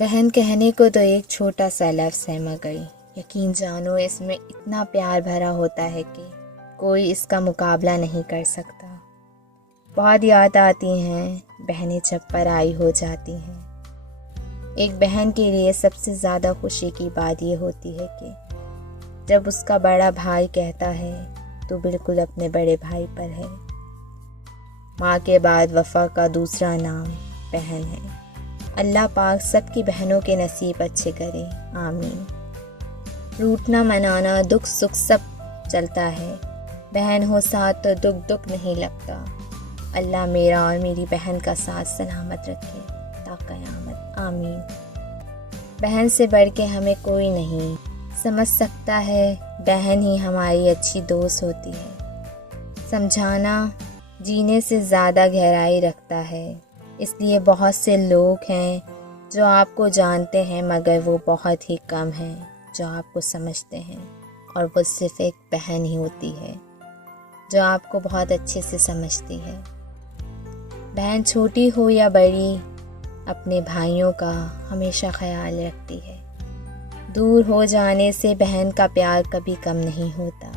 بہن کہنے کو تو ایک چھوٹا سا لفظ ہے، مگر یقین جانو اس میں اتنا پیار بھرا ہوتا ہے کہ کوئی اس کا مقابلہ نہیں کر سکتا۔ بہت یاد آتی ہیں بہنیں جب پرائی ہو جاتی ہیں۔ ایک بہن کے لیے سب سے زیادہ خوشی کی بات یہ ہوتی ہے کہ جب اس کا بڑا بھائی کہتا ہے تو بالکل اپنے بڑے بھائی پر ہے۔ ماں کے بعد وفا کا دوسرا نام بہن ہے۔ اللہ پاک سب کی بہنوں کے نصیب اچھے کرے، آمین۔ روٹنا منانا دکھ سکھ سب چلتا ہے، بہن ہو ساتھ تو دکھ نہیں لگتا۔ اللہ میرا اور میری بہن کا ساتھ سلامت رکھے تا قیامت، آمین۔ بہن سے بڑھ کے ہمیں کوئی نہیں سمجھ سکتا ہے، بہن ہی ہماری اچھی دوست ہوتی ہے۔ سمجھانا جینے سے زیادہ گہرائی رکھتا ہے، اس لیے بہت سے لوگ ہیں جو آپ کو جانتے ہیں مگر وہ بہت ہی کم ہیں جو آپ کو سمجھتے ہیں، اور وہ صرف ایک بہن ہی ہوتی ہے جو آپ کو بہت اچھے سے سمجھتی ہے۔ بہن چھوٹی ہو یا بڑی اپنے بھائیوں کا ہمیشہ خیال رکھتی ہے۔ دور ہو جانے سے بہن کا پیار کبھی کم نہیں ہوتا۔